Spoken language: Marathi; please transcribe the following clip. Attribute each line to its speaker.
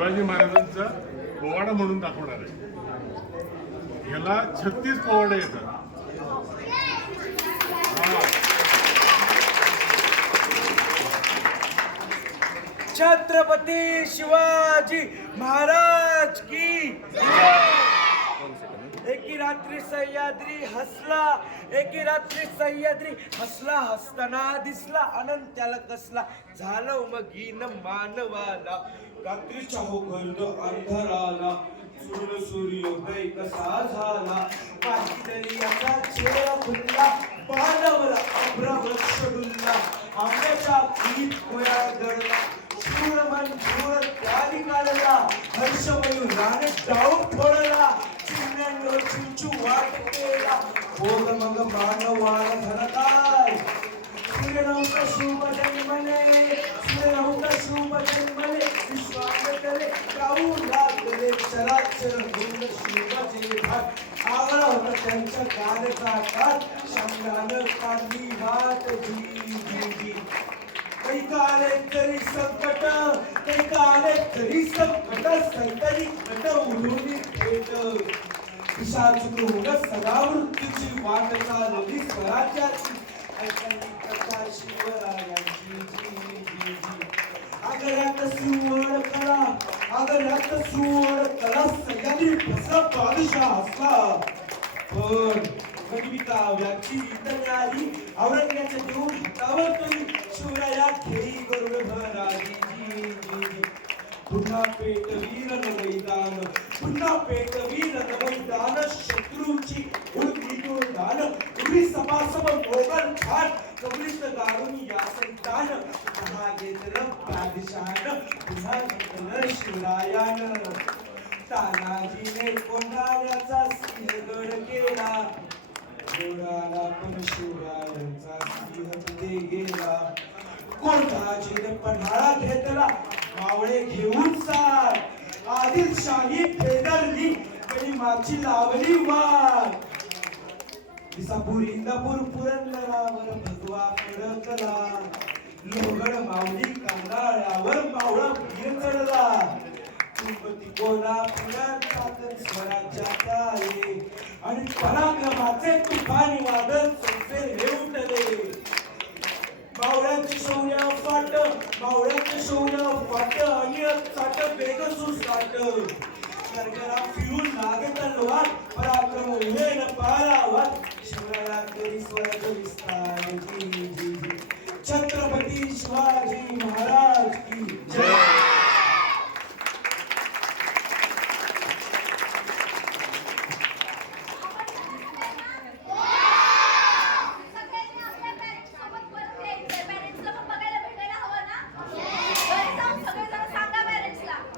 Speaker 1: शिवाजी महाराजांचा पोवाडा म्हणून दाखवणार आहे. याला छत्तीस पोवाडे येतात.
Speaker 2: छत्रपती शिवाजी महाराज की रात्री सह्याद्री हसला एकी रात्री सह्याद्री हसला हसताना दिसला आनंद त्याला कसला झालं मग इन मानवाला रात्रीच्या हो गर्द अंधाराला सूर्य सूर्योदय कसा झाला काहीतरी याचा चेहरा खुलला मानवला सूर्यनौका शुभ जन्मले सूर्यनौका शुभ जन्मले विश्वामित्रे गाऊ लागले चराचर गुण शिवाचे भाग आवडा होता त्यांच्या कालचा काळ शंभरानं काढली वाट जी जी जी काही काले तरी संकट काही काले तरी संकट संकटी कट उडून भेट पिशाच गृह सदा मृत्यूची वाट चालली स्वराज्याची. ऐकली कला देऊन हातावर तरी शिवराया खेळी गरुड भराली पुन्हा पेट वीर मैदान पुन्हा पेट वीर मैदान शत्रूची उलटी दान सपासप मोगल छान घेतलं बादशान पुन्हा घेतलं शिवरायान. तानाजीने कोंढाण्याचा सिंहगड केला? कोणाला पण शिवरायांचा सिंह तिथे गेला. कोंढाजीने पन्हाळा घेतला? मावळे घेऊन सार आदिलशाही फेदरली आणि माची लावली वाट विसापूर इंदापूर पुरंदरावर भगवा फडकला लोगड माऊली कांदाळ्यावर मावळा वीर चढला तिरुपती कोल्हापुरात ताकद स्वराच्या आहे आणि पराक्रमाचे तुफानी वादन संसे हे उठले. मावळ्याचे शौर्य फाट मावळ्याचे शौर्य फाट आणि चाट बेगसू साट सरकारा फिरून लागे तलवार पराक्रम उभे न पारावर.